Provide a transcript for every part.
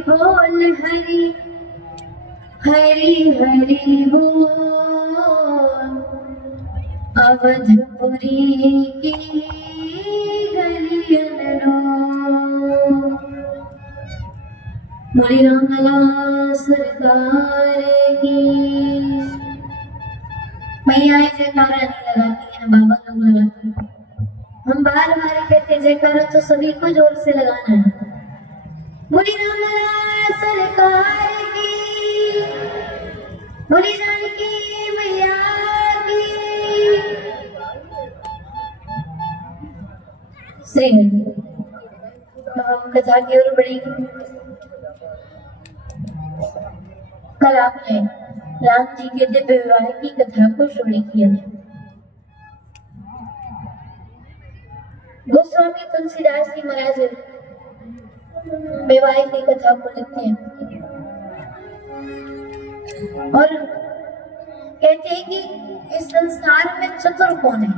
बोल हरि हरि हरि बोल। अवधपुरी की गलियन रो, बोली रामलला सरकार की। मैया जयकारा नहीं लगाती है, बाबा लोग लगाते हैं। हम बार बार कहते जयकारा तो सभी को जोर से लगाना है। बोली रामलला सरकार की, बोली जानकी मैया की। श्री हम कथा की ओर बढ़ेंगे। कल आपने राम जी के दिव्य विवाह की कथा को श्रवण किया। गोस्वामी तुलसीदास जी महाराज विवाह की कथा को लिखते हैं और कहते हैं कि इस संसार में चतुर कौन है।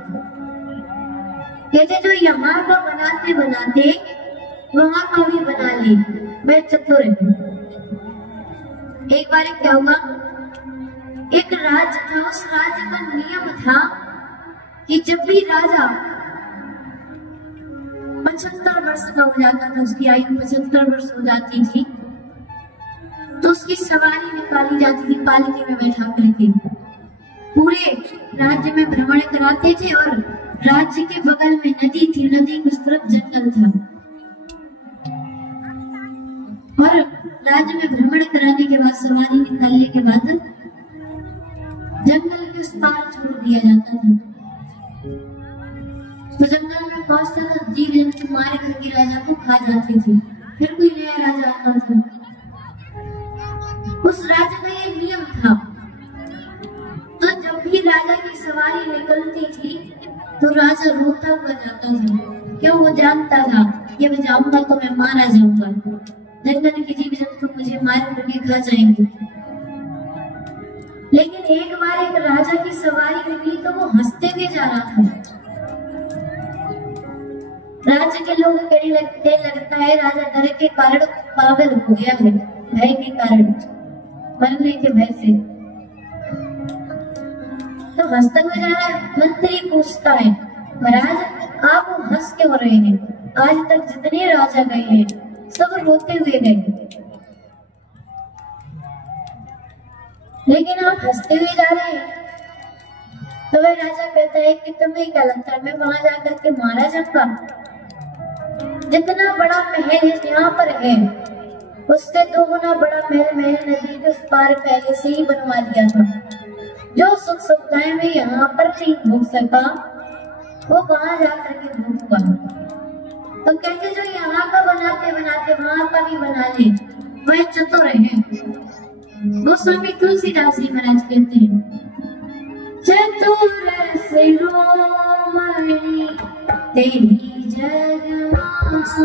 कहते जो यहाँ का बनाते बनाते वहां का भी बना ले, वह चतुर है। एक बार क्या हुआ, एक राज्य था, उस राज्य का नियम था कि जब भी राजा 75 वर्ष का हो जाता था, उसकी आयु 75 वर्ष हो जाती थी, तो उसकी सवारी निकाली जाती थी, पालकी में बैठा करके पूरे राज्य में भ्रमण कराते थे। और राज्य के बगल में नदी थी, नदी की उस तरफ जंगल था, और राज्य में भ्रमण कराने के बाद, सवारी निकालने के बाद जंगल के उस पार छोड़ दिया जाता था। तो जंगल में पहुंचता था, जीव जंतु मारे करके राजा को खा जाते थे। फिर कोई नया राजा आता था। उस राजा का ये नियम था। तो जब भी राजा की सवारी निकलती थी तो राजा रोता हुआ जाता था, क्यों? वो जानता था कि मैं जाऊंगा तो मैं मारा जाऊंगा, जंगल के जीव जंतु मुझे मार करके खा जाएंगे। लेकिन एक बार एक राजा की सवारी निकली तो वो हंसते हुए जा रहा था। राज्य के लोग कहने लगता है राजा डर के कारण पागल हो गया है, भय के कारण, मरने के भय से। तो हंसता हुआ जा रहा है। मंत्री पूछता है, महाराज आप हंस क्यों रहे हैं? आज तक जितने राजा गए हैं सब रोते हुए गए, लेकिन आप हंसते हुए जा रहे हैं। तो वह राजा कहता है कि तुम्हें क्या लगता है मैं वहां जाकर के मारा जाऊंगा? जितना बड़ा महल यहाँ पर है उससे 2 गुना बड़ा महल नदी के उस पार पहले से ही बनवा दिया था। जो सुख सुविधाएं में यहाँ पर नहीं भोग सका वो वहां जाकर के भोगूंगा। तो कहते जो यहाँ का बनाते बनाते वहां का भी बना ले, वह चतुर है। गोस्वामी तुलसीदास जी महाराज कहते हैं, चतुर शिरोमणि तेरी जगमाही,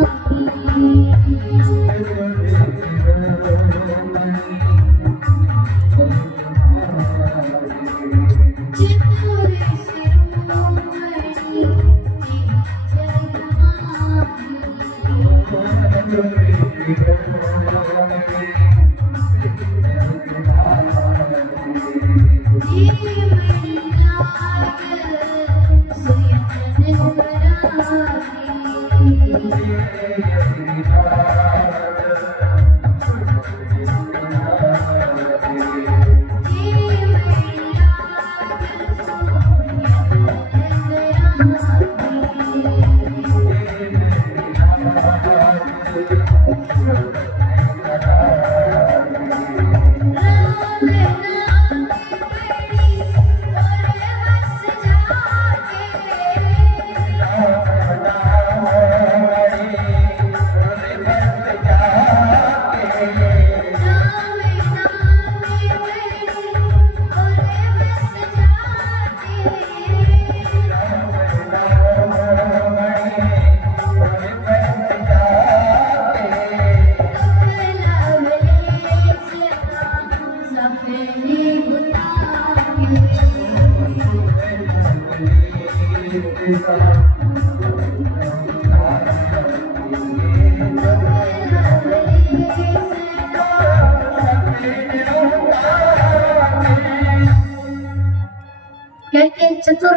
Thank you.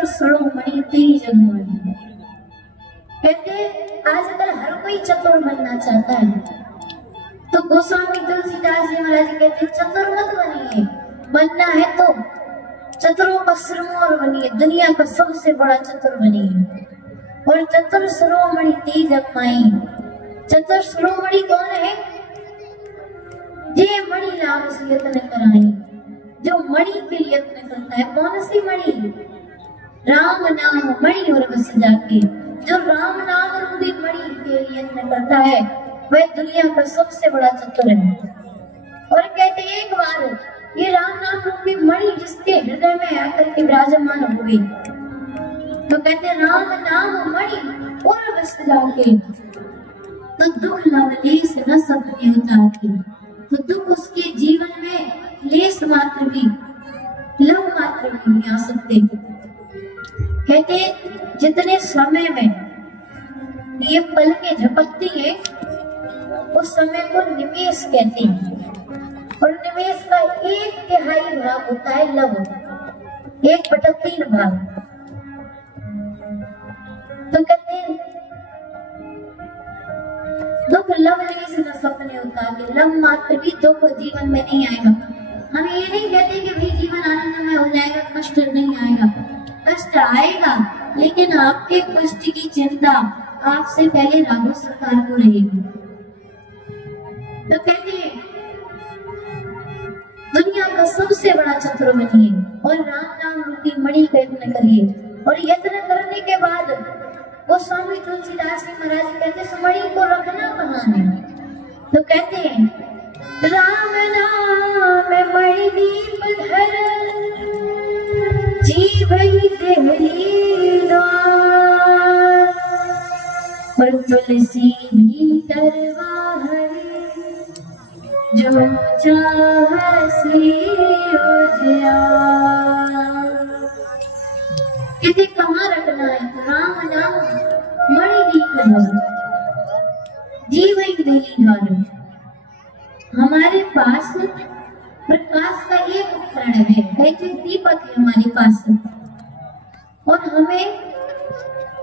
चतुर शिरोमणि तेरी जगमानी। कहते आजकल हर कोई चतुर बनना चाहता है, तो गोस्वामी तुलसीदास जी महाराज कहते चतुर मत बनिए, बनना है तो चतुरों का सिरमौर बनिए, दुनिया का सबसे बड़ा चतुर बनिए। और चतुर शिरोमणि तेरी जगमाई। चतुर शिरोमणि कौन है? जे मणि नाम से यत्न कराई, जो मणि के लिए यत्न करता है। कौन सी मणि? राम नाम मणि और बस जाके, जो राम नाम रूपी मणि के लिए यत्न करता है वह दुनिया का सबसे बड़ा चतुर है। और कहते एक बार ये राम नाम रूपी मणि जिसके हृदय में आकर के विराजमान हो गई, तो कहते राम नाम मणि और बस जाके, तो दुख लवलेश न सपने उतारती। तो दुख उसके जीवन में लेस मात्र भी, लव मात्र भी नहीं आ सकते। कहते जितने समय में ये पलकें झपकती है उस समय को निमेष कहते हैं। और निमेष का 1/3 भाग होता है लव, 1/3 भाग। तो कहते दुख लवलेश न सपने उतारते, लव मात्र भी दुख जीवन में नहीं आएगा। हम ये नहीं कहते कि भाई जीवन आनंदमय हो जाएगा, कष्ट नहीं आएगा। कष्ट आएगा, लेकिन आपके कष्ट की चिंता आपसे पहले राघव सरकार को रहेगी। तो कहते हैं दुनिया का सबसे बड़ा चतुर बनिए और राम नाम रूपी मणि का यत्न करिए। और यत्न करने के बाद गोस्वामी तुलसीदास जी महाराज कहते इस मणि को रखना कहाँ है? तो कहते हैं राम नाम मणि दीप धर, जीवई देहली द्वार, और तुलसी भीतर वाहरे, जो चाहसी उजियार। कहते कहाँ रखना है? राम नाम मणि दीप धर, जीवई देहली द्वार। हमारे पास प्रकाश का एक उपकरण है, कहते दीपक है हमारे पास, और हमें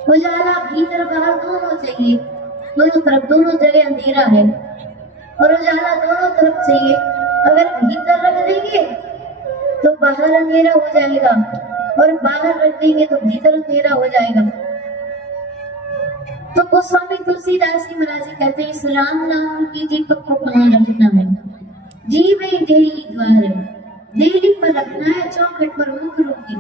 उजाला भीतर बाहर दोनों चाहिए। दोनों तरफ, दोनों जगह अंधेरा है और उजाला दोनों तरफ चाहिए। अगर भीतर रख देंगे तो बाहर अंधेरा हो जाएगा, और बाहर रख देंगे तो भीतर अंधेरा हो जाएगा। तो गोस्वामी तुलसीदास जी महाराज कहते हैं इस राम नाम की दीपक को कहाँ रखना है? जीवई देहली द्वार, देहली पर रखना है, चौखट पर मुख रूपी।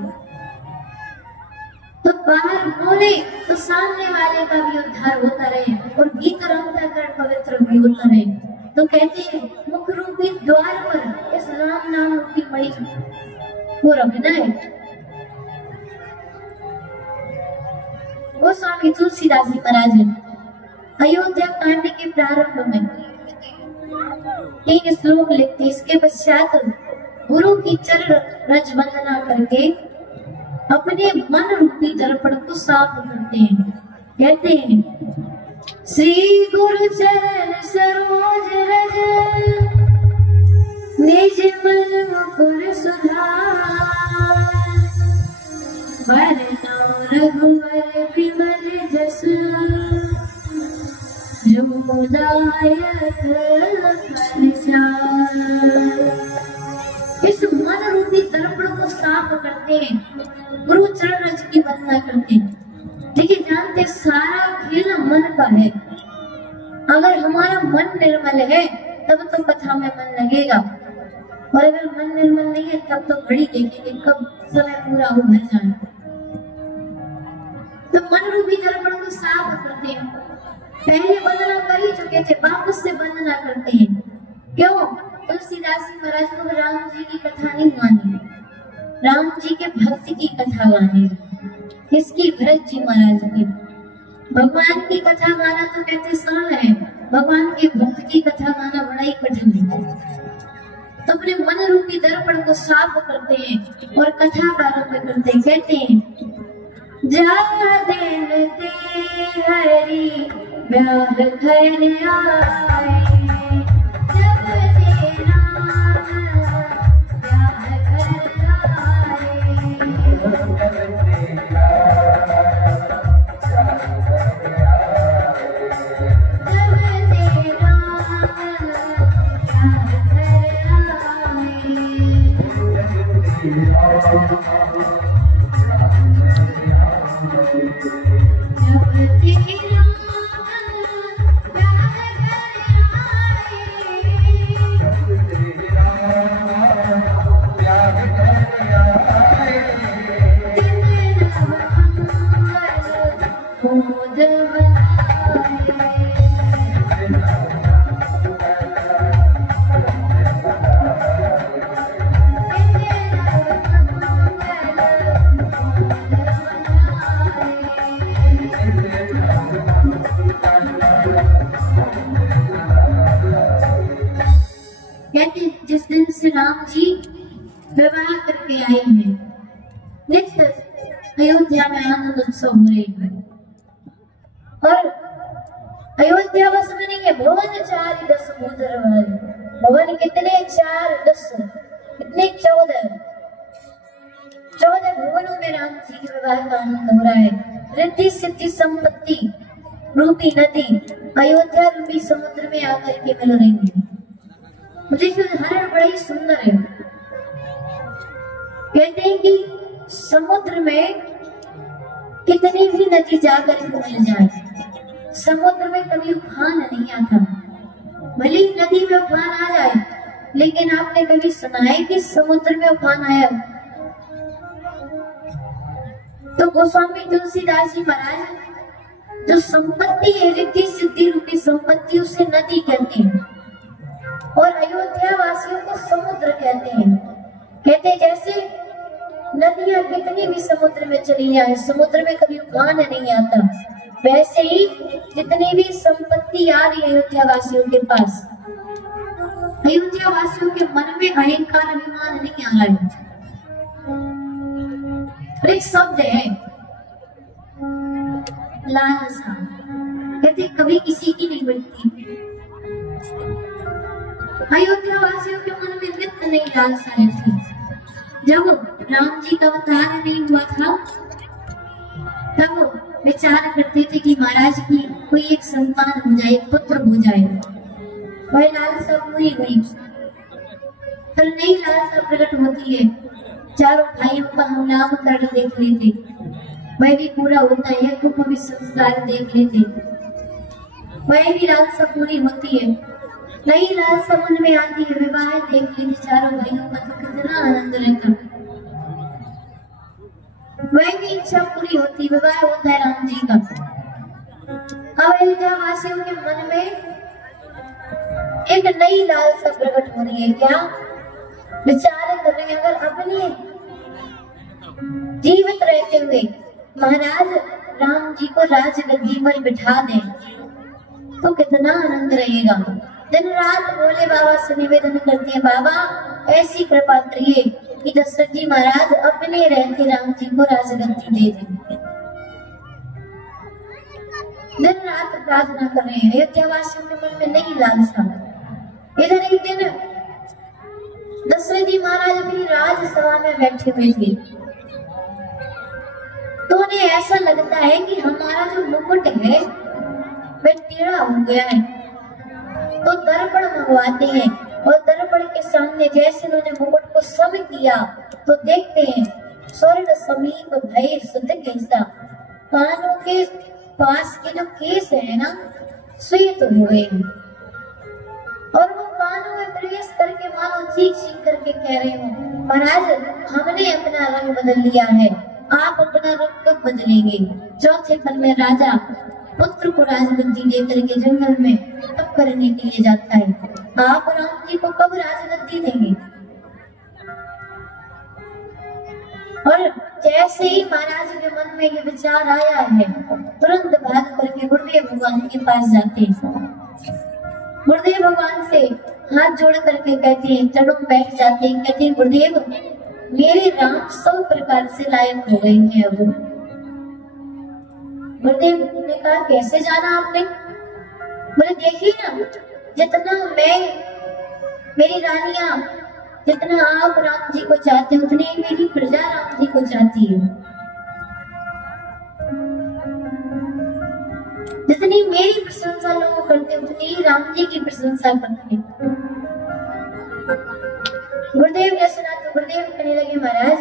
तो बाहर बोले तो सामने वाले का भी उद्धार होता रहे और भीतर अंतःकरण पवित्र भी होता रहे। तो कहते हैं मुख रूपी द्वार पर इस राम नाम रूपी मणि को रखना है। गोस्वामी तुलसीदास जी महाराज अयोध्या कांड के प्रारंभ में 3 श्लोक लिखते, इसके पश्चात गुरु की चरण रज वंदना करके अपने मन रूपी दर्पण को साफ करते हैं। कहते हैं श्री गुरु चरण सरोज रज, निज मन मुकुर सुधार, वरना रघुवर विमल जस, जो दायक इस मन रूपी दर्पण को साफ करते हैं, गुरु चरण रज की वंदना करते हैं। देखिए जानते सारा खेल मन का है। अगर हमारा मन निर्मल है तब तो कथा में मन लगेगा, और अगर मन निर्मल नहीं है तब तो घड़ी देखेंगे कब समय पूरा हो भर जाए। तो मन रूपी दर्पण को साफ करते हैं। पहले वंदना कर ही चुके थे, वापस से वंदना करते हैं। क्यों? तुलसीदास जी महाराज को राम जी की कथा नहीं गानी, राम जी के भक्त की कथा गानी। किसकी? भरत जी महाराज की। भगवान की कथा गाना तो कहते सरल है, भगवान के भक्त की कथा गाना बड़ा ही कठिन है। तो अपने मन रूपी दर्पण को साफ करते हैं और कथा का आरंभ करते हैं। कहते हैं जा दिन ते हरि ब्याह घर आए, जब ते राम ब्याह घर आए, जिस दिन से राम जी विवाह करके आए हैं, नित्य अयोध्या में आनंद उत्सव हो रहे हैं और अयोध्या बस बनेंगे भवन 4 10 समुद्र वाले। भवन कितने? 4 10 कितने? 14 भवनों में राम जी के विवाह का आनंद हो रहा है। रिद्धि सिद्धि संपत्ति रूपी नदी अयोध्या रूपी समुद्र में आकर के मिल रही है। मुझे उदाहरण बड़ा ही सुंदर है। कहते हैं कि समुद्र में कितनी भी नदी जाकर के मिल जाए, समुद्र में कभी उफान नहीं आता। भले ही नदी में उफान आ जाए, लेकिन आपने कभी सुना है कि समुद्र में उफान आया? तो गोस्वामी तुलसीदास जी महाराज जो संपत्ति है, रिद्धि सिद्धि रूपी संपत्ति, उसे नदी कहते हैं और अयोध्या वासियों को समुद्र कहते हैं। कहते हैं जैसे नदियां कितनी भी समुद्र में चली जाए, समुद्र में कभी उफान नहीं आता, वैसे ही जितनी भी संपत्ति आ रही है अयोध्या वासियों के पास, अयोध्या वासियों के मन में अहंकार अभिमान नहीं आ रहा है। एक शब्द है लालसा, कहते कभी किसी की नहीं बढ़ती। अयोध्या वासियों के मन में नित्य नई लालसा रहती। जब राम जी का अवतार नहीं हुआ था, तब विचार करते थे कि महाराज की कोई एक संतान हो जाए, पुत्र हो जाए। वह लालसा पूरी हुई, फिर नई लालसा प्रकट होती है। चारों भाइयों का हम नामकरण देख लेते, वह भी पूरा होता है। कुंभ संस्कार देख लेते, वह भी लालसा पूरी होती है। नई लालसा मन में आती है, विवाह देख लेते चारों भाइयों का, तो कितना आनंद रहता। वह भी इच्छा पूरी होती, विवाह होता है राम जी का। अब अयोध्या वासियों के मन में एक नई लालसा प्रकट हो रही है। क्या विचार कर रहे हैं? अगर अपने जीवित रहते हुए महाराज राम जी को राजगद्दी पर बिठा दें तो कितना आनंद रहेगा। दिन रात भोले बाबा से निवेदन करते हैं, बाबा ऐसी कृपा करिए कि दशरथ जी महाराज अपने रहते राम जी को राजगद्दी दे दें। दिन रात प्रार्थना कर रहे हैं। अयोध्या वासियों के मन में नहीं लालसा। इधर एक दिन दशरथ जी महाराज अपनी राजसभा में बैठे हुए थे, तो उन्हें ऐसा लगता है कि हमारा जो मुकुट है वह टेढ़ा हो गया है, तो दर्पण मंगवाते हैं और दर्पण के सामने जैसे उन्होंने मुकुट को सम किया तो देखते हैं स्वर्ण समीप भय सुध केसा, कानों के पास के जो केस है ना श्वेत हो गए और वो कानों में प्रवेश करके मानो चीख चीख करके कह रहे हो, महाराज हमने अपना रंग बदल लिया है, आप अपना रंग कब बदलेंगे। चौथे पल में राजा पुत्र को राजगद्दी देकर के जंगल में तप करने के लिए जाता है। आप राम जी को कब राजगद्दी देंगे? और जैसे ही महाराज के मन में ये विचार आया है, तुरंत भाग करके गुरुदेव भगवान के पास जाते हैं। गुरुदेव भगवान से हाथ जोड़ करके कहते हैं, चढ़ो बैठ जाते हैं। कहते हैं गुरुदेव मेरे राम सब प्रकार से लायक हो गए हैं। अब गुरुदेव ने कहा कैसे जाना आपने? बोले देखिए ना, जितना मैं मेरी रानियां, जितना आप राम जी को चाहते हैं उतनी मेरी प्रजा राम जी को चाहती है। जितनी मेरी प्रशंसा लोग करते हैं उतनी ही राम जी की प्रशंसा करते हैं। गुरुदेव ने सुना तो गुरुदेव कहने लगे, महाराज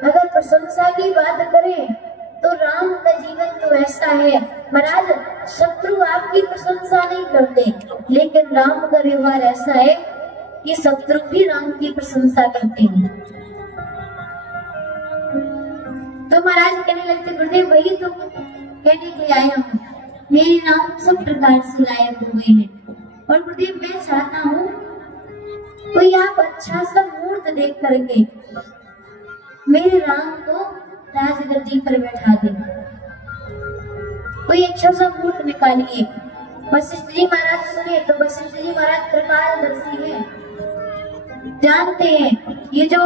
अगर प्रशंसा की बात करें तो राम का जीवन तो ऐसा है महाराज, शत्रु आपकी प्रशंसा नहीं करते, लेकिन राम का व्यवहार ऐसा है कि शत्रु भी राम की प्रशंसा करते हैं। तो महाराज कहने लगते गुरुदेव वही तो कहने के लिए आया हूँ, मेरे नाम सब प्रकार से लायक हो गए हैं और गुरुदेव मैं चाहता हूँ कोई आप अच्छा सा मूर्त देख करके मेरे राम को राजगद्दी पर बैठा दे। कोई अच्छा सा मूर्त निकालिए। वशिष्ठ जी महाराज सुने तो वशिष्ठ जी महाराज त्रिकालदर्शी हैं, जानते हैं ये जो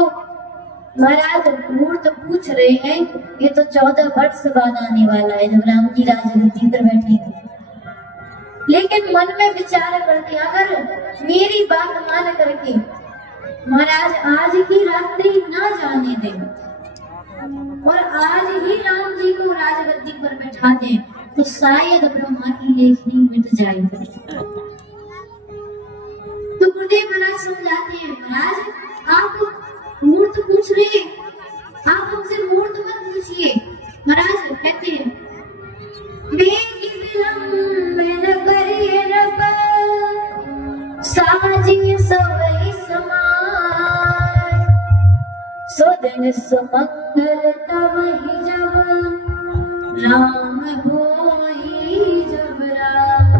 महाराज मूर्त पूछ रहे हैं ये तो 14 वर्ष बाद आने वाला है जब राम जी राजगद्दी पर बैठेंगे। लेकिन मन में विचार करते अगर मेरी बात मान करके महाराज आज की रात्रि ना जाने दें और आज ही राम जी को राजगद्दी पर बैठा दें तो शायद ब्रह्मा की लेखनी मिट जाएगी। तो गुरुदेव महाराज समझाते हैं महाराज आप मूर्त पूछ रहे हैं, आप हमसे मूर्त मत पूछिए। महाराज कहते हैं साजिए सवै समान सोदन सुमंगल तब ही जब राम होई जब राम।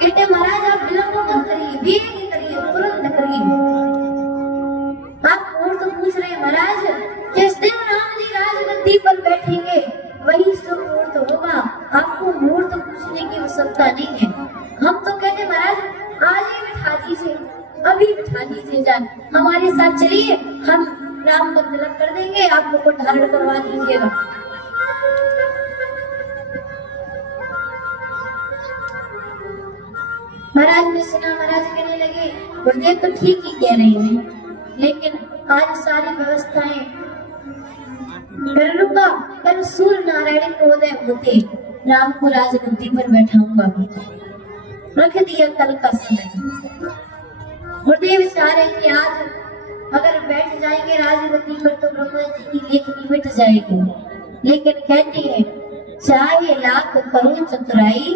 कहते महाराज आप विलंब मत करिए, वेग करिए, तुरंत करिए। आप मूर्त पूछ रहे हैं महाराज, जिस दिन राम जी राजगद्दी पर बैठेंगे वही सब मूर्त होगा, आपको मूर्त पूछने की आवश्यकता नहीं है। हम तो कहते महाराज आज ही बिठा दीजिए, अभी बिठा दीजिए, जान हमारे साथ चलिए, हम राम का तिलक कर देंगे, आप लोग को धारण करवा दीजिएगा। महाराज ने सुना, महाराज कहने लगे गुरुदेव तो ठीक ही कह रहे हैं, लेकिन आज सारी व्यवस्थाएं कर लूंगा, कल सूर्य नारायण को उदय होते राम को राजगद्दी पर बैठाऊंगा। रख दिया कल का समय। गुरुदेव चाह रहे थे आज अगर बैठ जाएंगे राजगद्दी पर तो ब्रह्मा जी की लेखनी मिट जाएगी, लेकिन कहते हैं चाहे लाख करूं चतुराई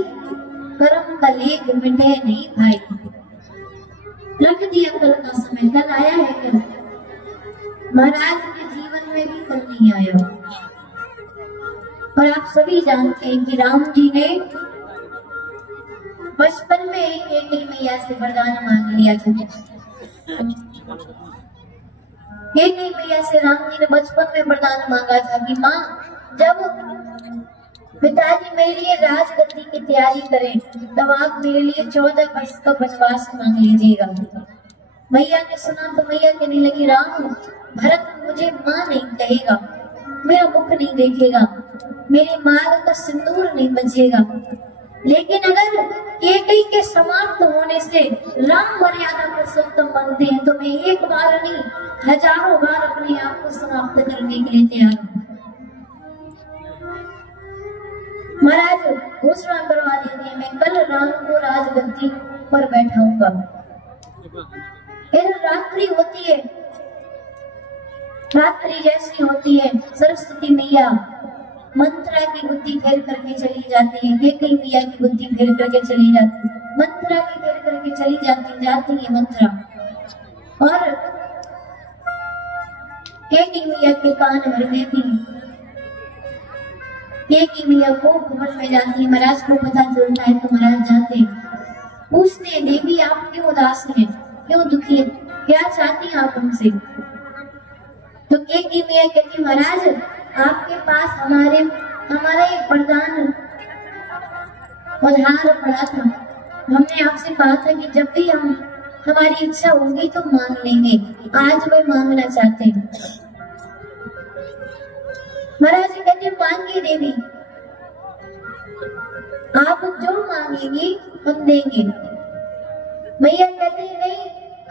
कर्म का लेख मिटे नहीं भाई। रख दिया कल का समय, कल आया है क्या? महाराज के जीवन में भी कल नहीं आया। और आप सभी जानते हैं कि राम जी ने बचपन में एक मैया से वरदान मांग लिया था। एक मैया से राम जी ने बचपन में वरदान मांगा था कि माँ जब पिताजी मेरे लिए राजगद्दी की तैयारी करें तब आप मेरे लिए 14 वर्ष का वनवास मांग लीजिएगा। मैया ने सुना तो मैया कहने लगी राम भरत मुझे माँ नहीं कहेगा, मेरा मुख नहीं देखेगा, मेरे मांग का सिंदूर नहीं बचेगा, लेकिन अगर केकई के समाप्त होने से राम मर्यादा पुरुषोत्तम बनते हैं तो मैं एक बार नहीं हजारों बार अपने आप को समाप्त करने के लिए तैयार हूँ। महाराज घोषणा करवा देते हैं मैं कल राम को राजगद्दी पर बैठाऊंगा। फिर रात्रि होती है, रात्रि जैसी होती है, सरस्वती मैया मंत्रा की बुद्धि फेर करके चली जाती है, केकई मैया की बुद्धि फेर करके चली जाती है, मंत्रा की फेर करके चली जाती है मंत्रा, और केकई मैया के कान भर देती है। केकई मैया को घुमन में जाती है, महाराज को पता चलता है तो महाराज जाते पूछते हैं देवी आप क्यों उदास हैं, क्यों दुखी है, क्या चाहती हैं आप हमसे? तो केकई मैया कहती महाराज आपके पास हमारा एक वरदान उधार पड़ा था, हमने आपसे कहा था कि जब भी हमारी इच्छा होगी तो मांग लेंगे, आज मैं मांगना चाहते हैं। महाराज जी कहते मांगिए देवी, आप जो मांगेंगी हम देंगे। मैया कहती नहीं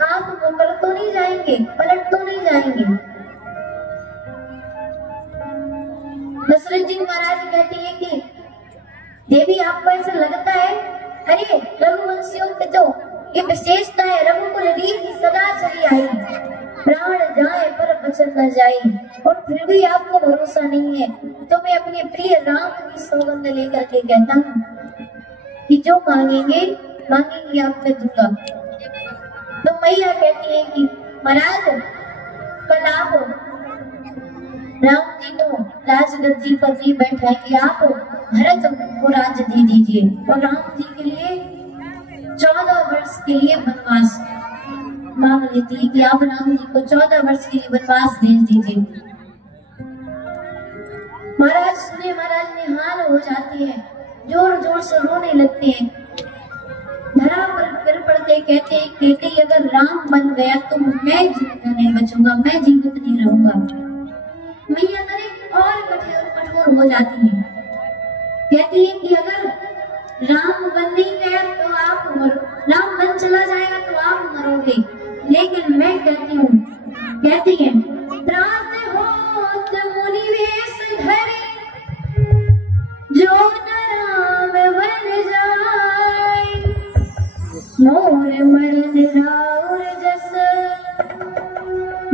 आप मुकर तो नहीं जाएंगे, पलट तो नहीं जाएंगे। दशरथ जी महाराज कहते हैं कि देवी आपको ऐसा लगता है, अरे रघुवंशियों के तो ये विशेषता है, रघुकुल रीति सदा चली आई, प्राण जाए पर वचन न न जाए और फिर भी आपको भरोसा नहीं है, तो मैं अपने प्रिय राम की सौगंध लेकर के कहता हूँ कि जो मांगेंगे आपने दूंगा। तो मैया कहती है कि महाराज कल आप राम जी को राजगद्दी पर नहीं बैठाएंगे, आप भरत को राज्य दे दीजिए और राम जी के लिए 14 वर्ष के लिए वनवास मांग लेती है कि आप राम जी को 14 वर्ष के लिए वनवास भेज दीजिए। महाराज सुने, महाराज निहाल हो जाते हैं, जोर जोर से रोने लगते हैं, धरा पर गिर पड़ते, कहते अगर राम बन गया तो मैं जीवित नहीं बचूंगा, मैं जीवित नहीं रहूंगा। मैया तनिक और कठोर हो जाती है, कहती है कि अगर राम बन नहीं गया तो आप मरो, राम बन चला जाएगा तो आप मरोगे, लेकिन मैं कहती हूँ, कहती है प्रात होत मुनि वेश धरे जो न राम बन जाए, मोर मरण राउर जस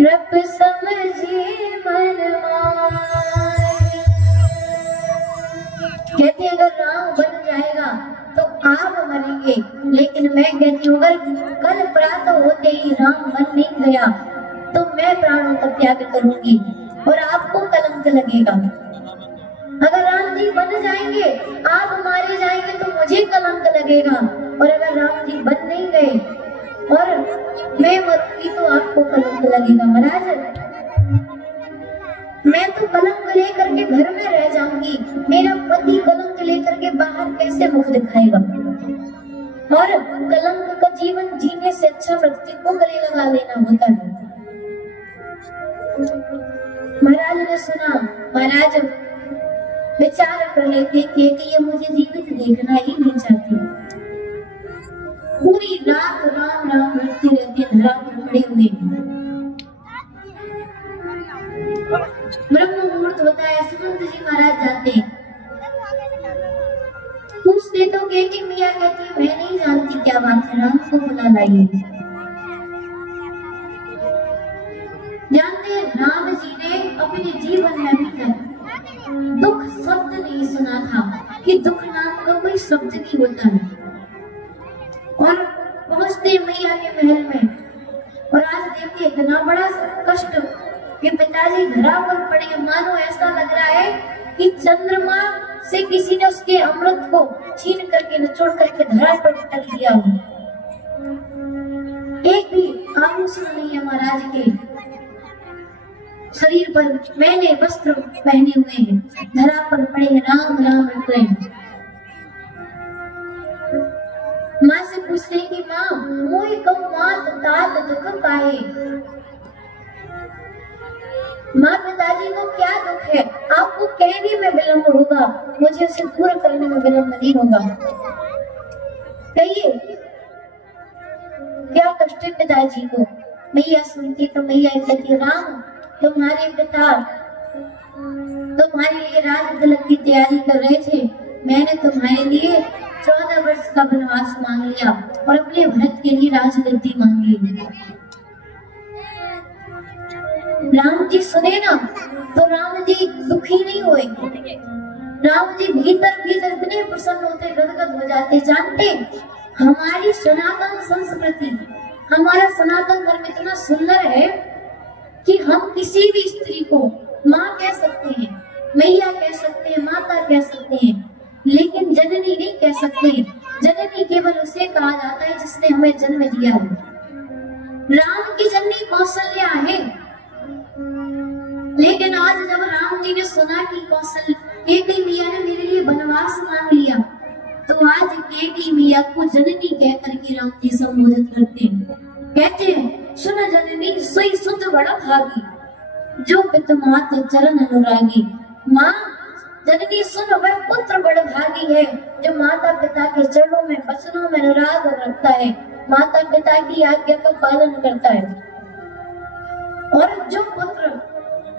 रब समझे मन माय। कहती अगर राम बन जाएगा तो आप मरेंगे, लेकिन मैं कहती हूँ अगर कल प्रातः होते ही राम बन नहीं गया तो मैं प्राणों का त्याग करूंगी और आपको कलंक लगेगा। अगर राम जी बन जाएंगे, आप मारे जाएंगे तो मुझे कलंक लगेगा, और अगर राम जी बन नहीं गए और मैं मरूंगी तो आपको कलंक लगेगा। महाराज मैं तो कलंक लेकर के घर में रह जाऊंगी, मेरा पति कलंक लेकर के बाहर कैसे मुख दिखाएगा, और कलंक का जीवन जीने से अच्छा मृत्यु को गले लगा लेना होता है। महाराज ने सुना, महाराज विचार कर लेते कि ये मुझे जीवित देखना ही नहीं चाहती। पूरी रात राम राम रटते रहते, धरा पर पड़े हुए। ब्रह्म मुहूर्त होता है, सुमंत जी महाराज जाते, पूछते तो कहती मियाँ कहती मैं नहीं जानती क्या बात है, राम को बुला लाइए। जानते राम जी ने अपने जीवन में अभी तक दुख शब्द नहीं सुना था कि दुख नाम का कोई शब्द भी होता है। और पहुंचते मैया के महल में, और आज देखिए इतना बड़ा कष्ट कि पिताजी धरा पर पड़े, मानो ऐसा लग रहा है कि चंद्रमा से किसी ने उसके अमृत को छीन करके निचोड़ करके धरा पर टक दिया हो। एक भी आभूषण नहीं है महाराज के शरीर पर, मैंने वस्त्र पहने हुए हैं, धरा पर पड़े हैं, राम राम रट रहे हैं। माँ से पूछते हैं कि माँ मोई कहूँ मात तात दुख काहे, माँ पिताजी को क्या दुख है, आपको कहने में विलंब होगा, मुझे उसे दूर करने में विलंब नहीं होगा, कहिए क्या कष्ट है पिताजी को। मैया सुनती तो मैया कहती राम तुम्हारे पिता तुम्हारे लिए राज तिलक की तैयारी कर रहे थे, मैंने तुम्हारे लिए 14 वर्ष का वनवास मांग लिया और अपने भरत के लिए राजगद्दी मांग ली। राम जी सुने ना तो राम जी दुखी नहीं हुए, राम जी भीतर भीतर इतने प्रसन्न होते, गदगद हो जाते। जानते हमारी सनातन संस्कृति, हमारा सनातन धर्म इतना सुंदर है कि हम किसी भी स्त्री को माँ कह सकते हैं, मैया कह सकते हैं, माता कह सकते हैं, लेकिन जननी नहीं कह सकते। जननी केवल उसे कहा जाता है जिसने हमें जन्म दिया है। राम की जननी कौशल्या है, लेकिन आज जब राम जी ने सुना कि कैकेयी मैया ने मेरे लिए वनवास मांग लिया, तो आज कैकेयी मैया को जननी कह करके राम जी संबोधित करते हैं। कहते हैं सुन जननी सोई सुत बड़ा भागी, जो पिता मात चरण अनुरागी। माँ जननी सुन वह पुत्र बड़ा भागी है जो माता पिता के चरणों में वचनों में अनुराग रखता है, माता पिता की आज्ञा का पालन करता है। और जो पुत्र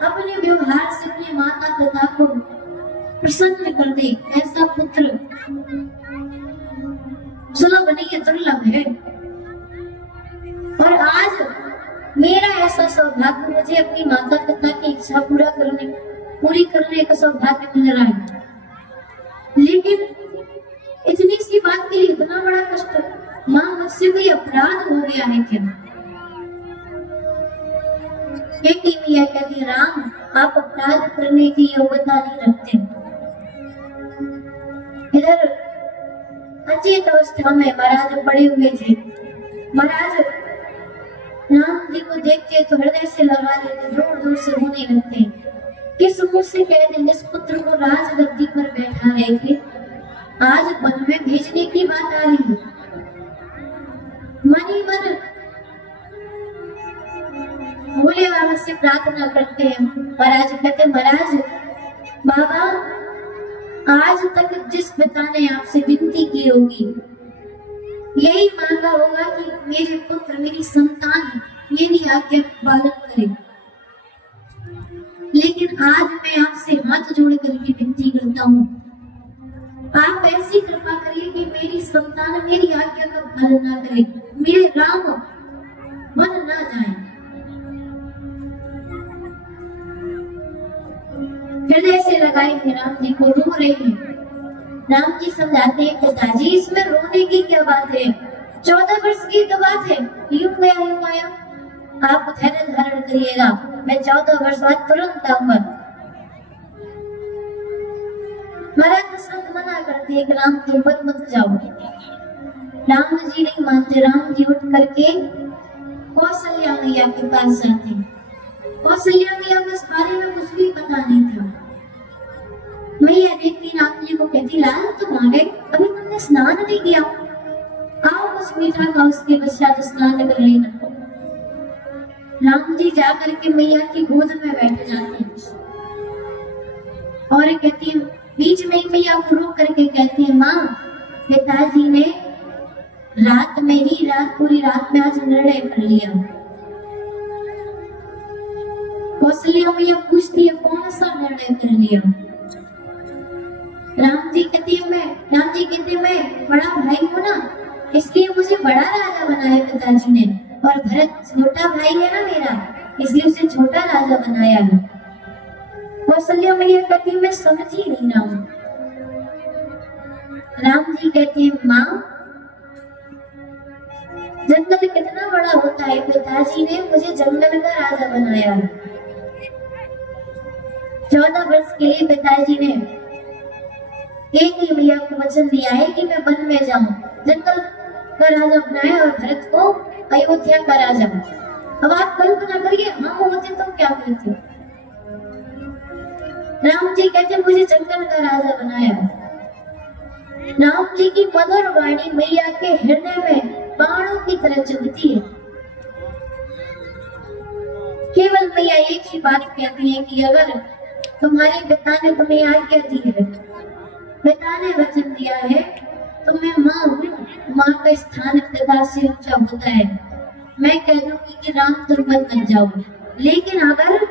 अपने व्यवहार से अपने माता पिता को प्रसन्न कर दे, ऐसा पुत्र सुलभ नहीं है, दुर्लभ है। और आज मेरा ऐसा सौभाग्य मुझे अपनी माता पिता की इच्छा पूरी करने का सौभाग्य मिल रहा है, लेकिन इतनी सी बात के लिए इतना बड़ा कष्ट। माँ, मुझसे कोई अपराध हो गया है क्या? मैया कहती, राम, आप अपराध करने की योग्यता नहीं रखते। इधर अचेत अवस्था में महाराज पड़े हुए थे। महाराज राम जी को देखते तो हृदय से लगा लेते, जोर जोर से रोने लगते। किस मुंह से कह दें, जिस पुत्र को राजगद्दी पर बैठा है कि आज वन में भेजने की बात आ रही है। मन ही मन भोले बाबा से प्रार्थना करते हैं। महाराज कहते, महाराज बाबा, आज तक जिस पिता ने आपसे विनती की होगी, यही मांगा होगा कि मेरे पुत्र, मेरी संतान मेरी आज्ञा का पालन करे, लेकिन आज मैं आपसे हाथ जोड़ करके विनती करता हूँ, आप ऐसी कृपा करिए कि मेरी संतान मेरी आज्ञा का पालन ना करे, मेरे राम बन ना जाए। हृदय से लगाए हैं राम जी को, रो रहे हैं। राम जी समझाते हैं, पिताजी इसमें रोने की क्या बात है, 14 वर्ष की तो बात है, यूं गया आप धैर्य धारण करिएगा, मैं 14 वर्ष बाद तुरंत आऊंगा। महाराज दशरथ मना करते हैं कि राम तुम मत जाओ। राम जी नहीं मानते। राम जी उठ करके कौशल्या मैया के पास जाते हैं। कौशल्या मैया को इस बारे में कुछ भी पता नहीं था। मैया देखती राम जी को कहती, लाल तुम आ गए, अभी तुमने स्नान नहीं किया, आओ कुछ मीठा खाओ, उसके पश्चात स्नान कर लेना। राम जी जाकर के मैया की गोद में बैठ जाते हैं और कहती है, बीच में मैया को रोक करके कहती है, माँ, पिताजी ने पूरी रात में आज निर्णय कर लिया। कौशल्या मैया पूछती है, कौन सा निर्णय कर लिया? राम जी कहते मैं बड़ा भाई हूँ ना, इसलिए मुझे बड़ा राजा बनाया पिताजी ने, और भरत छोटा भाई है ना मेरा, इसलिए उसे छोटा राजा बनाया है। कौशल्या मैया कहती, मैं समझ ही नहीं रहा हूँ। राम जी कहते हैं, माँ, जंगल कितना बड़ा होता है, पिताजी ने मुझे जंगल का राजा बनाया। 14 वर्ष के लिए पिताजी ने एक ही मैया को वचन दिया है कि मैं वन में जाऊं, जंगल का राजा बनाए और भरत को अयोध्या का राजा। अब आप कल्पना करिए, हम होते तो क्या करते? राम जी कहते, मुझे जंगल का राजा बनाया। राम जी की मधुर वाणी मैया के हृदय में बाणों की तरह चुभती है। केवल मैया एक ही बात कहती है कि अगर तुम्हारे पिता ने तुम्हें आज्ञा दी है, पिता ने वचन दिया है, तो मैं माँ हूँ, माँ का स्थान पिता से ऊंचा होता है। मैं कह दूंगी कि राम तुम मत जाओ, लेकिन अगर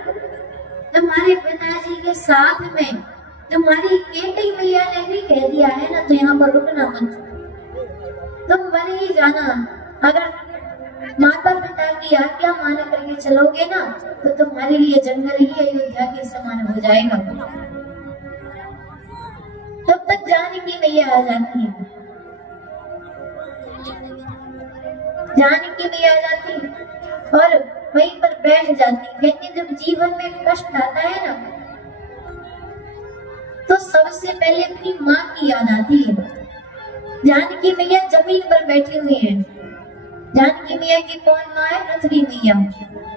तुम्हारे पिताजी के साथ में तुम्हारी केकई मैया ने भी कह दिया है ना, तो यहाँ पर रुकना मत, तुम वन ही जाना। अगर माता पिता की आज्ञा मान करके चलोगे ना, तो तुम्हारे लिए जंगल ही अयोध्या के समान हो जाएगा। तब तक जानकी मैया आ जाती है। जानकी मैया आ जाती है और वहीं पर बैठ जाती है। कहती, जब जीवन में कष्ट आता है ना, तो सबसे पहले अपनी माँ की याद आती है। जानकी मैया जमीन पर बैठी हुई है। जानकी मैया की कौन माँ है? पृथ्वी मैया।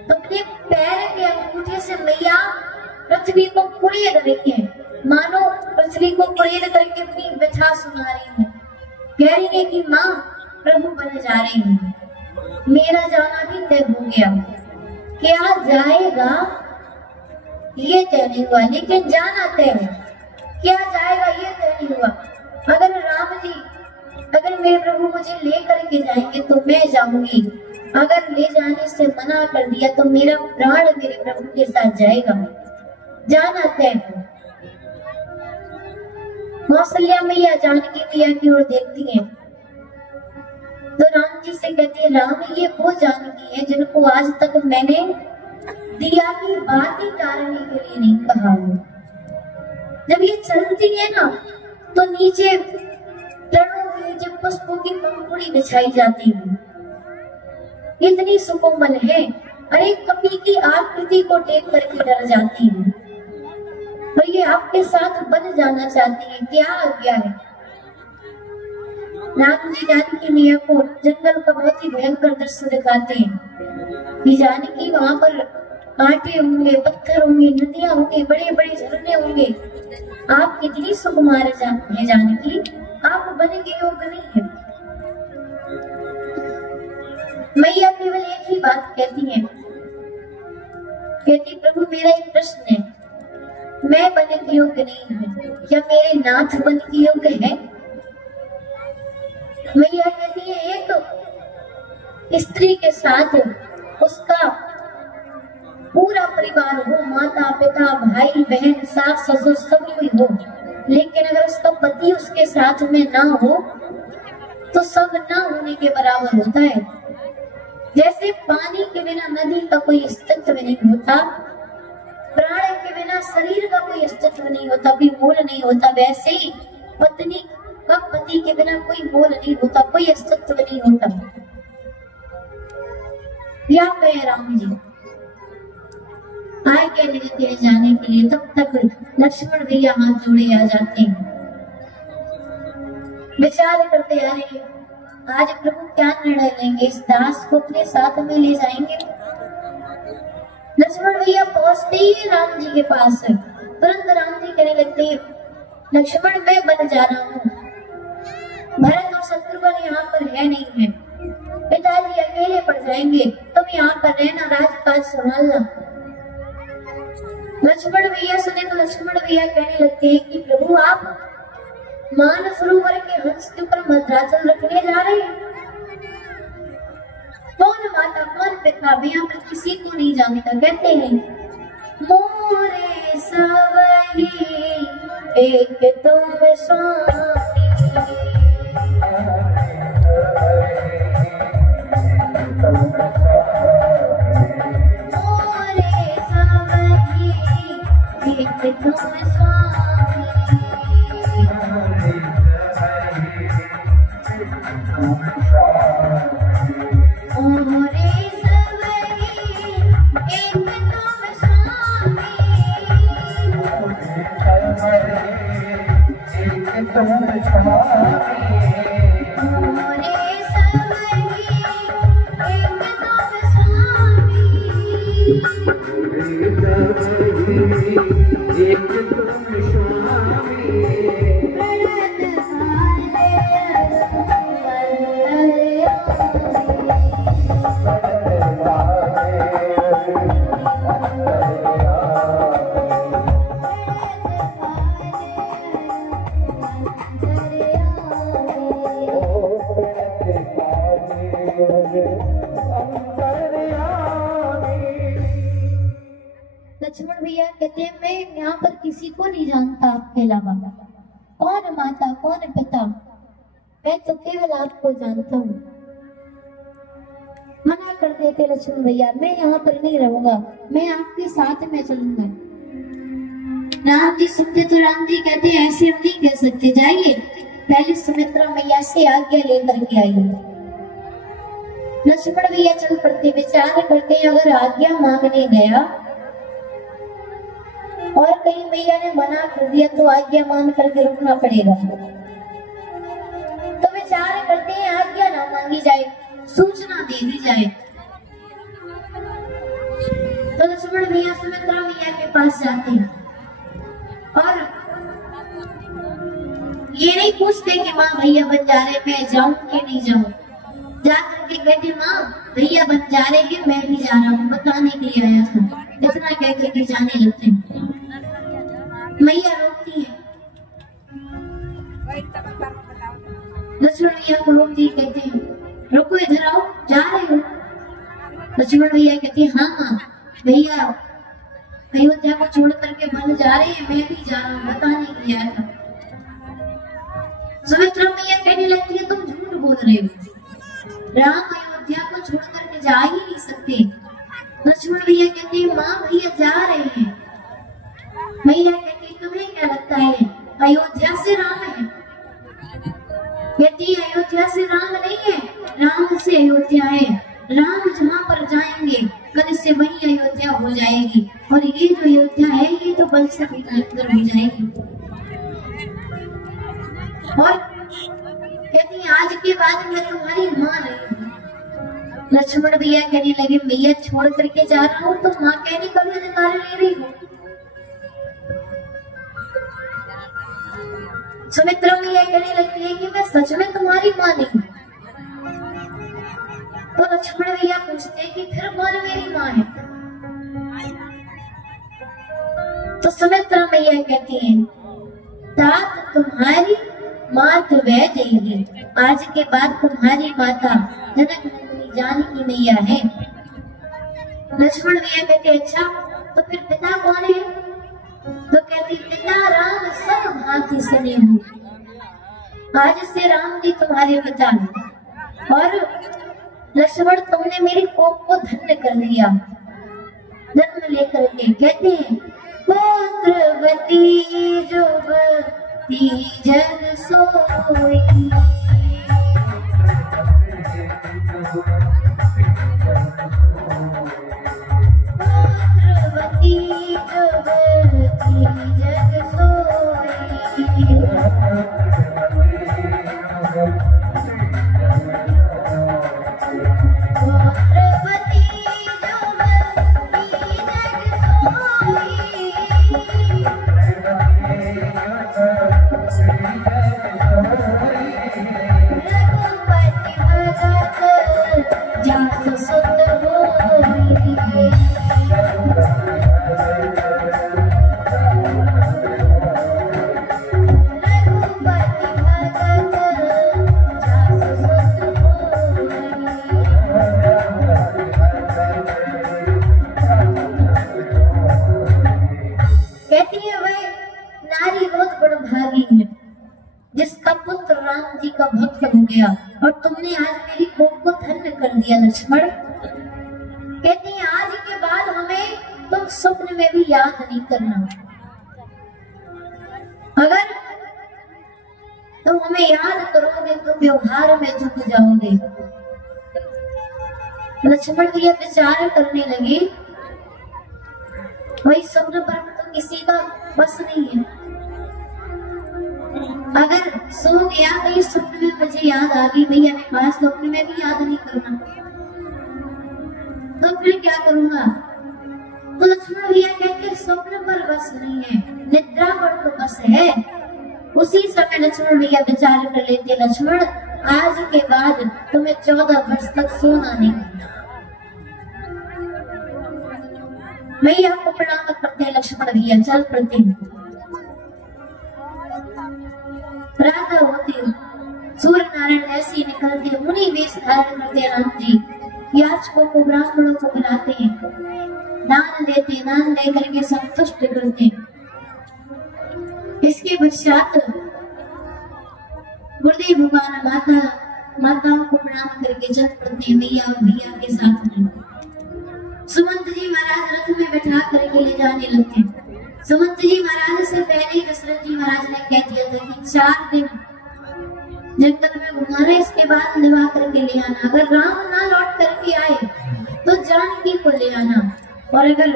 तो अपने पैर के अंगूठे से मैया पृथ्वी को कुरेद रही है, मानो पृथ्वी को कुरेद करके अपनी व्यथा सुना रही है। कह रही है कि माँ, प्रभु बन जा रहे हैं, मेरा जाना भी तय हो गया। क्या जाएगा ये तय नहीं हुआ, लेकिन जाना तय है। क्या जाएगा ये तय नहीं हुआ। अगर राम जी, अगर मेरे प्रभु मुझे ले करके जाएंगे तो मैं जाऊंगी, अगर ले जाने से मना कर दिया तो मेरा प्राण मेरे प्रभु के साथ जाएगा। जाना तय है। कौशल्या मैया जानकी मैया की ओर देखती है तो राम जी से कहती है, राम, ये वो जानकी है जिनको आज तक मैंने दिया की बातें टालने के लिए नहीं कहा है। जब ये चलती है ना तो नीचे पेड़ों के नीचे पुष्पों की पंखुड़ी बिछाई जाती है, इतनी सुकोमल है। अरे कभी की आकृति को देख करके डर जाती है और ये आपके साथ बन जाना चाहती है। क्या आज्ञा है? राम जी जानकी मैया को जंगल का बहुत ही भयंकर दृश्य दिखाते हैं कि जानकी वहां पर कांटे होंगे, पत्थर होंगे, नदियां होंगी, बड़े बड़े झरने होंगे। आप कितनी सुकुमार है जानकी, आप बनने के योग्य नहीं है। मैया केवल एक ही बात कहती है, कहती प्रभु मेरा एक प्रश्न है, मैं बनने के योग्य नहीं हूँ, क्या मेरे नाथ बनने के योग्य है? मैया कहती है एक स्त्री के साथ उसका पूरा परिवार हो, माता पिता भाई बहन सास ससुर सब कोई हो, लेकिन अगर उसका पति उसके साथ में ना हो तो सब ना होने के बराबर होता है। जैसे पानी के बिना नदी का कोई अस्तित्व नहीं होता, प्राण के बिना शरीर का कोई अस्तित्व नहीं होता, कोई मूल नहीं होता, वैसे ही पत्नी का पति के बिना कोई मूल नहीं होता, कोई अस्तित्व नहीं होता। क्या कहे राम जी? आए कहने देते हैं जाने के लिए, तब तक लक्ष्मण भैया हाथ जोड़े आ जाते हैं, विचार करते आ रहे हैं आज प्रभु क्या निर्णय लेंगे, इस दास को अपने साथ में ले जाएंगे। लक्ष्मण भैया पहुंचते ही राम जी के पास है, तुरंत राम जी कहने लगते हैं लक्ष्मण मैं बन जा रहा हूँ, भरत और शत्रुघ्न यहाँ पर है नहीं है, पिताजी अकेले पड़ जाएंगे, तुम यहाँ पर रहना, राजकाज संभालना। लक्ष्मण भैया सुने तो लक्ष्मण भैया कहने लगते हैं कि प्रभु आप मानसरोवर के हंस के ऊपर मद्राचल रखने जा रहे हैं, कौन माता कौन पिता भी यहाँ पर किसी को नहीं जानता। कहते हैं मोरे सवही एक तुम स्वामी, मोरे सवही एक तुम स्वामी, लक्ष्मण भैया कहते हैं मैं यहाँ पर किसी को नहीं जानता आपके अलावा, कौन माता कौन पिता, मैं तो केवल आपको जानता हूँ। मना कर देते लक्ष्मण भैया, मैं यहाँ पर नहीं रहूंगा, मैं आपके साथ में चलूंगा। राम जी सुनते तो राम जी कहते हैं ऐसे हम नहीं कह सकते, जाइए पहले सुमित्रा मैया से आज्ञा लेकर के आइए। लक्ष्मण भैया चल पड़ते, विचार करते हैं अगर आज्ञा मांगने गया और कहीं मैया ने मना कर दिया तो आज्ञा मान करके रुकना पड़ेगा। तो विचार करते हैं आज्ञा ना मांगी जाए, सूचना दे दी जाए। तो लक्ष्मण भैया सुमित्रा मैया के पास जाते हैं और ये नहीं पूछते कि माँ भैया बन जा रहे, मैं जाऊं कि नहीं जाऊं, जाकर के कहते माँ भैया बन जा रहे हैं, मैं भी जा रहा हूँ, बताने के लिए आया था। इतना कह करके जाने लगते हैं। मैया रोकती है, लक्ष्मण भैया को रोकती, कहते हैं रुको इधर आओ, जा रहे हो? लक्ष्मण भैया कहते हैं हाँ हाँ भैया अयोध्या को छोड़ करके मन जा रहे हैं, मैं भी जा रहा हूँ, बताने के लिए आया था। सुमित्रा मैया कहने लगती है तुम झूठ बोल रहे हो, राम अयोध्या को छोड़ करके जा ही नहीं सकते, लक्ष्मण भैया कहते हैं माँ भैया जा रहे हैं। मैया कहती तुम्हें क्या लगता है अयोध्या से राम है? कहती अयोध्या से राम नहीं है, राम से अयोध्या है। राम जहाँ पर जाएंगे कल से वही अयोध्या हो जाएगी, और ये जो अयोध्या है ये तो बल से अंदर हो जाएगी। और कहती आज के बाद मैं तुम्हारी माँ नहीं। लक्ष्मण भैया कहने लगे भैया छोड़ करके जा रहा हूँ तो माँ कहने का भी अधिकार ले रही हूँ। सुमित्रा भैया कहने लगती है कि मैं सच में तुम्हारी माँ नहीं। तो लक्ष्मण भैया पूछते हैं कि फिर कौन मेरी माँ है? तो सुमित्रा मैया कहती है तात तुम्हारी मात वह देगी, आज के बाद तुम्हारी माता जनक नंदिनी जानकी मैया है। लक्ष्मण भैया कहते अच्छा तो फिर पिता कौन है? तो कहती पिता राम सब भांति सने हूँ, आज से राम जी तुम्हारे पिता हैं। और लक्ष्मण तुमने मेरी कोप को धन्य कर दिया जन्म लेकर के। कहते हैं पुत्रवती जुगती जग सोई, पुत्रवती जुगती जग सोई, जिसका पुत्र राम जी का भक्त हो गया, और तुमने आज मेरी कोप को धन्य कर दिया लक्ष्मण। कहते हैं आज के बाद हमें तुम स्वप्न में भी याद नहीं करना, अगर तुम हमें याद करोगे तो व्यवहार में झुक जाओगे। लक्ष्मण भैया विचार करने लगे वही स्वप्न पर तो किसी का बस नहीं है, अगर सो गया तो ये स्वप्न में मुझे याद आ गई भैया ने कहा स्वप्न में भी याद नहीं करना, तो फिर क्या करूंगा? तो लक्ष्मण भैया कहते स्वप्न पर बस नहीं है, निद्रा पर तो बस है। उसी समय लक्ष्मण भैया विचार कर लेते लक्ष्मण आज के बाद तुम्हें 14 वर्ष तक सोना नहीं। मैया को प्रणाम करते लक्ष्मण भैया चल पड़ते। प्रातः होते सूर्य नारायण ऐसे निकलते, मुनि वेश धारण करते राम जी याचकों को ब्राह्मणों को बुलाते हैं, दान देते, दान दे करके संतुष्ट करते। इसके पश्चात गुरुदेव भगवान माताओं को प्रणाम करके चल पड़ते मैया और भैया के साथ में। सुमंत जी महाराज रथ में बैठा करके ले जाने लगते। सुमंत जी महाराज से पहले दशरथ जी महाराज ने कह दिया था कि 4 दिन जंगल में घुमाना, इसके बाद लिवा करके ले आना। अगर राम ना लौट करके आए तो जानकी को ले आना, और अगर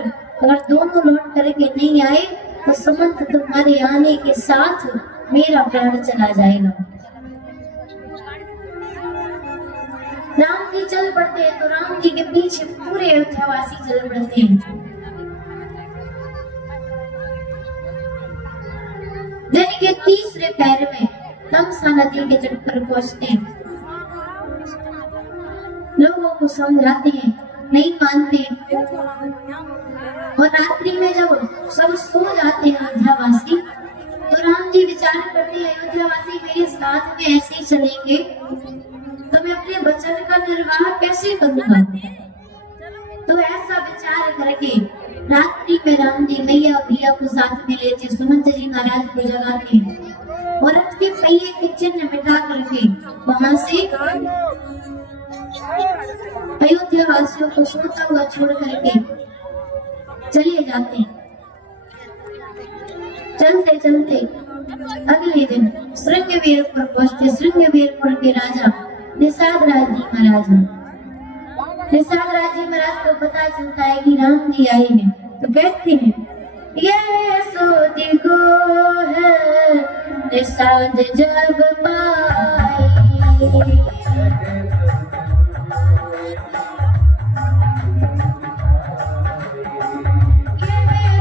दोनों लौट करके नहीं आए तो सुमंत तुम्हारे आने के साथ मेरा प्राण चला जाएगा। राम जी चल पड़ते हैं तो राम जी के पीछे पूरे अयोध्यावासी चल पड़ते हैं। दिन के तीसरे पैर में तमसा नदी के तट पर पहुंचते हैं, लोगों को समझाते हैं, नहीं मानते। और रात्रि में जब सब सो जाते हैं अयोध्यावासी तो राम जी विचार करते हैं अयोध्यावासी मेरे साथ में ऐसे ही चलेंगे तो मैं अपने वचन का निर्वाह कैसे करूंगा। तो ऐसा विचार करके रात्रि में राम जी मैया भैया को साथ में लेते सुमंत जी महाराज को जगाते और रथ के पहिए के चिन्ह मिटा करके वहां से अयोध्या वासियों को सोता हुआ छोड़ करके चले जाते। चलते चलते अगले दिन श्रृंगवीरपुर पहुंचते। श्रृंगवीरपुर के राजा निषाद राज जी महाराज हैं। निषाद राज जी महाराज को पता चलता है कि राम जी आए हैं, तो कहते हैं ये सोदी को है निषाद जब पाई, ये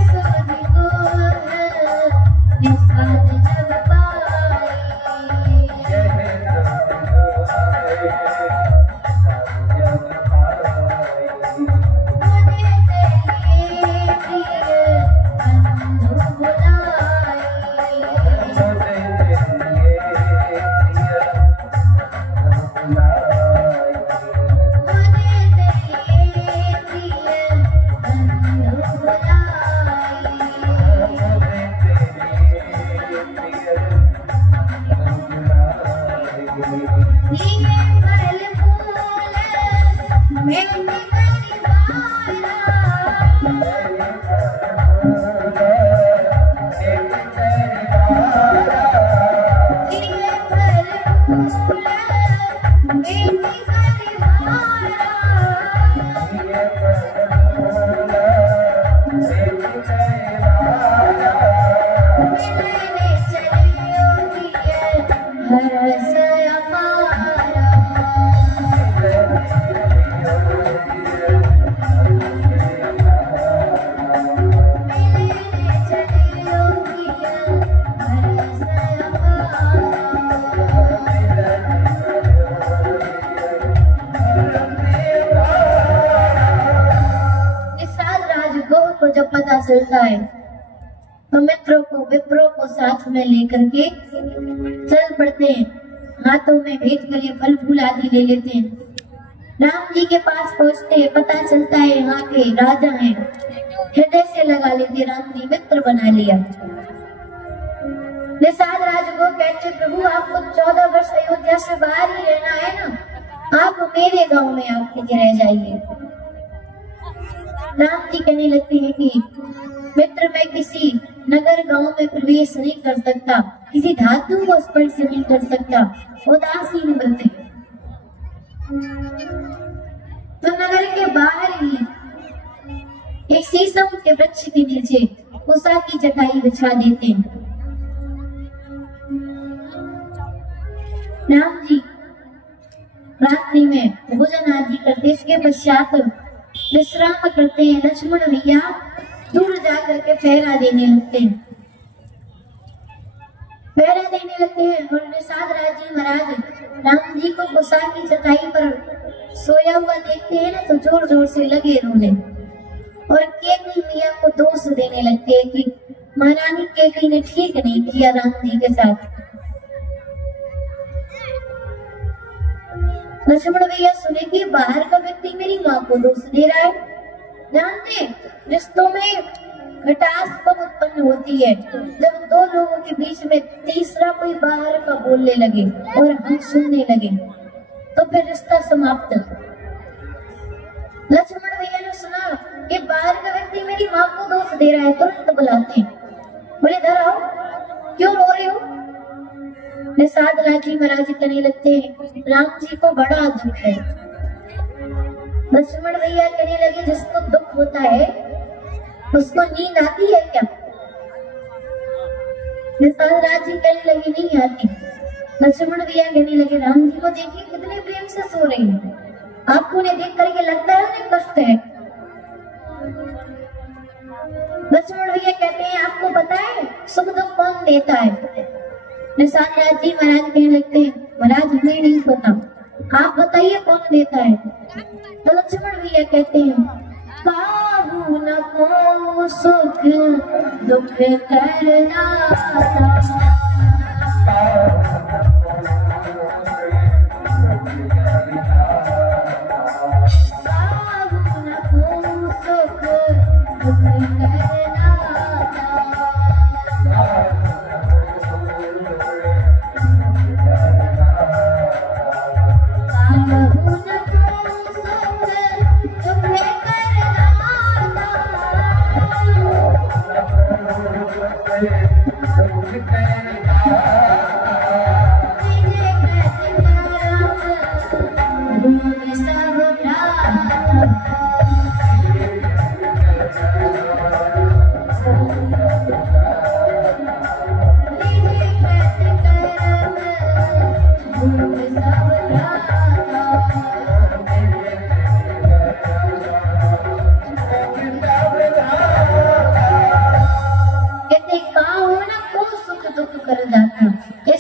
सोदी को है निषाद जब पाई, जब पता चलता है तो मित्रों को विप्रों को साथ में लेकर के चल पड़ते हैं। हाथों में भेंट के लिए फल फूल आदि ले लेते हैं। राम जी के पास पहुंचते हैं, पता चलता है यहाँ के राजा हैं। हृदय से लगा लेते, राम जी मित्र बना लिया। निषाद राज को कहते प्रभु आपको 14 वर्ष अयोध्या से बाहर ही रहना है ना, आप मेरे गांव में आके रह जाइए। राम जी कहने लगते हैं कि मित्र मैं किसी नगर गांव में प्रवेश नहीं कर सकता, किसी धातु को स्पर्श नहीं कर सकता, उदासीन बनते। तो नगर के बाहर ही एक शीशम के वृक्ष के नीचे उषा की चटाई बिछा देते हैं। राम जी रात्रि में भोजन आदि करते, इसके पश्चात विश्राम करते हैं। लक्ष्मण भैया दूर जाकर के पहरा देने लगते हैं। पहरा देने लगते हैं और निषाद राज जी महाराज राम जी को उषा की चटाई पर सोया हुआ देखते हैं ना, तो जोर जोर से लगे रोने और केकई मियां को दोष देने लगते हैं कि महारानी केकई ने ठीक नहीं किया राम जी के साथ। लक्ष्मण भैया सुने कि बाहर का व्यक्ति मेरी माँ को दोष दे रहा है। जानते रिश्तों में खटास कब उत्पन्न होती है, जब दो लोगों के बीच में तीसरा कोई बाहर का बोलने लगे और हम सुनने लगे, तो फिर रिश्ता समाप्त। लक्ष्मण भैया ने सुना कि बाहर का व्यक्ति मेरी माँ को दोष दे रहा है, तुरंत बुलाते हैं, बोले इधर आओ, क्यों रो रहे हो? निषाद राज जी महाराज कहने लगते हैं राम जी को बड़ा दुख है। लक्ष्मण भैया कहने लगे जिसको दुख होता है उसको नींद आती है क्या? निषाद राज जी कहने लगे नहीं आती। लक्ष्मण भैया कहने लगे राम जी को देखिए कितने प्रेम से सो रही है, आपको उन्हें देख करके लगता है उन्हें कष्ट है। लक्ष्मण भैया कहते हैं आपको पता है सुख दुख कौन देता है? निषाद राज जी महाराज कहने लगते हैं महाराज हमें नहीं पता, आप बताइए कौन देता है? तो लक्ष्मण भैया कहते हैं काहू न को सुख दुख करना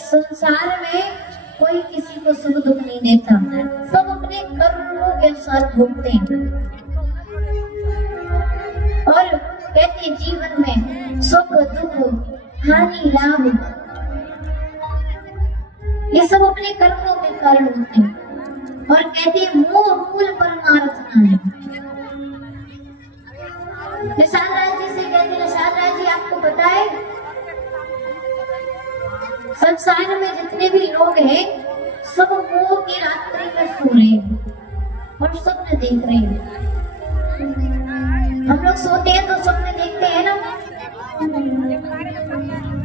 संसार में कोई किसी को सुख दुख नहीं देता, सब अपने कर्मों के अनुसार भोगते हैं। और कहते जीवन में सुख दुख हानि लाभ ये सब अपने कर्मों के कारण होते हैं। और कहते मोह मूल परमार्थ नहीं। निशान राज जी से कहते निशान राज जी आपको पता है संसार में जितने भी लोग हैं सब मोह की रात्रि में सो रहे हैं और स्वप्न देख रहे हैं। हम लोग सोते हैं तो स्वप्न देखते हैं ना,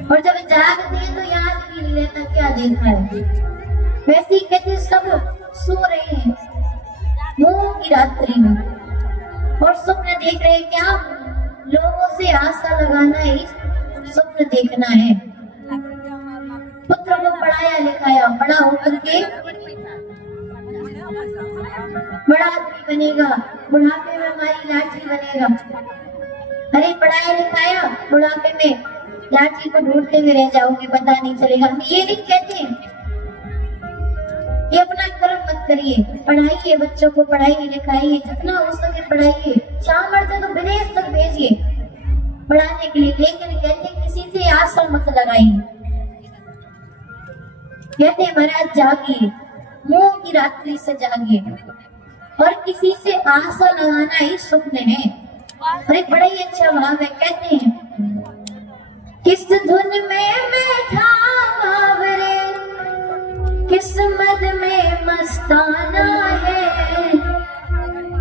और जब जागते हैं तो याद भी नहीं रहता क्या देखा है। वैसे ही कहते सब सो रहे हैं मोह की रात्रि में और स्वप्न देख रहे हैं। क्या लोगों से आशा लगाना ही स्वप्न देखना है। पुत्र को पढ़ाया लिखाया, बड़ा होकर के बड़ा आदमी बनेगा, बुढ़ापे में हमारी लाठी बनेगा। अरे पढ़ाया लिखाया, बुढ़ापे में लाठी को ढूंढते हुए रह जाओगे, पता नहीं चलेगा। हम ये नहीं कहते हैं, ये अपना कर्म मत करिए, पढ़ाइए, बच्चों को पढ़ाइए लिखाइए, जितना हो सके पढ़ाइए, सामर्थ्य तो विदेश तक भेजिए पढ़ाने के लिए। लेकिन कहते किसी से आशा मत लगाइए। कहते महाराज जागिए, मोह की रात्रि से जागिए, और किसी से आशा लगाना ही स्वप्न है। और एक बड़ा ही अच्छा भाव है, कहते हैं किस धुन में बैठा बावरे, किस मद में मस्ताना है,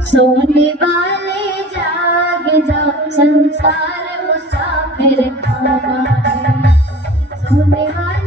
सोने वाले जाग जाओ, संसार मुसाफिर खाना है, सोने वाले